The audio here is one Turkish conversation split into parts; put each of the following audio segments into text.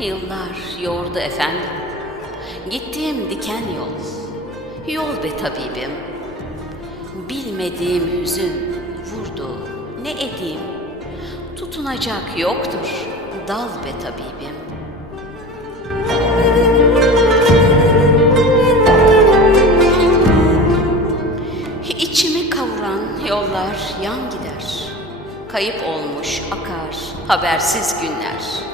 Yıllar yordu efendim. Gittiğim diken yol. Yol be tabibim. Bilmediğim hüzün vurdu. Ne edeyim? Tutunacak yoktur. Dal be tabibim. İçimi kavuran yollar yan gider. Kayıp olmuş akar habersiz günler.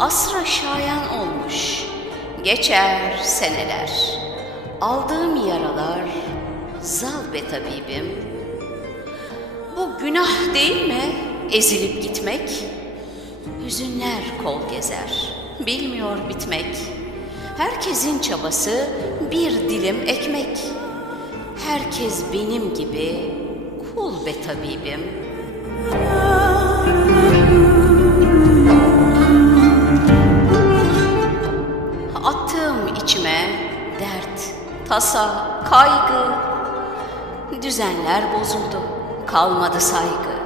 Asra şayan olmuş geçer seneler. Aldığım yaralar zal be tabibim. Bu günah değil mi ezilip gitmek? Hüzünler kol gezer, bilmiyor bitmek. Herkesin çabası bir dilim ekmek. Herkes benim gibi kul be tabibim. Attığım içime dert, tasa, kaygı. Düzenler bozuldu, kalmadı saygı.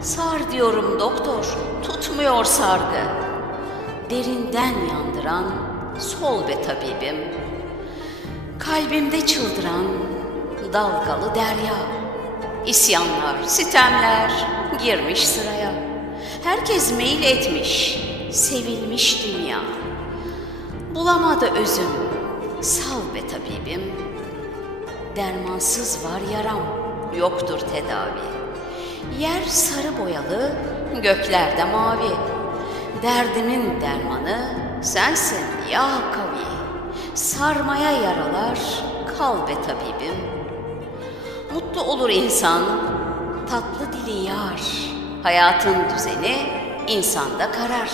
Sar diyorum doktor, tutmuyor sargı. Derinden yandıran sol be tabibim. Kalbimde çıldıran dalgalı derya. İsyanlar, sitemler girmiş sıraya. Herkes meyil etmiş, sevilmiş dünya. Bulamadı özüm, sal be tabibim. Dermansız var yaram, yoktur tedavi. Yer sarı boyalı, göklerde mavi. Derdimin dermanı sensin ya kavi. Sarmaya yaralar, kal be tabibim. Mutlu olur insan, tatlı dili yar. Hayatın düzeni insanda karar.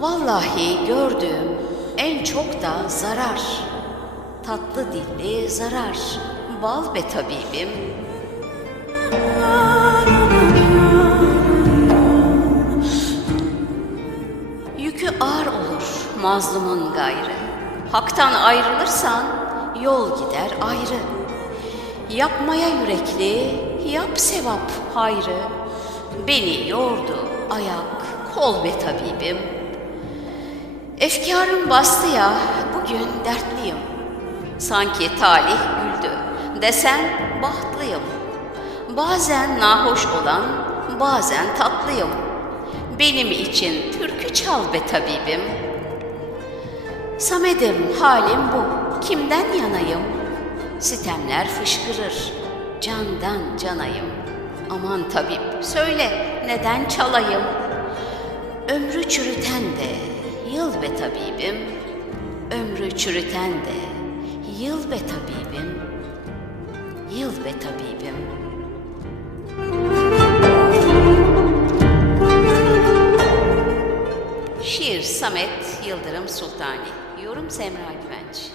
Vallahi gördüğüm en çok da zarar. Tatlı dilli zarar. Bal be tabibim. Yükü ağır olur mazlumun gayrı. Hak'tan ayrılırsan yol gider ayrı. Yapmaya yürekli, yap sevap hayrı. Beni yordu ayak, kol be tabibim. Efkarım bastı ya, bugün dertliyim. Sanki talih güldü, desen bahtlıyım. Bazen nahoş olan, bazen tatlıyım. Benim için türkü çal be tabibim. Samedim halim bu, kimden yanayım? Sitemler fışkırır, candan canayım. Aman tabip, söyle neden çalayım? Ömrü çürüten de yıl be tabibim. Ömrü çürüten de yıl be tabibim. Yıl be tabibim. Şiir Samet Yıldırım Sultani Yorum Semra Güvenç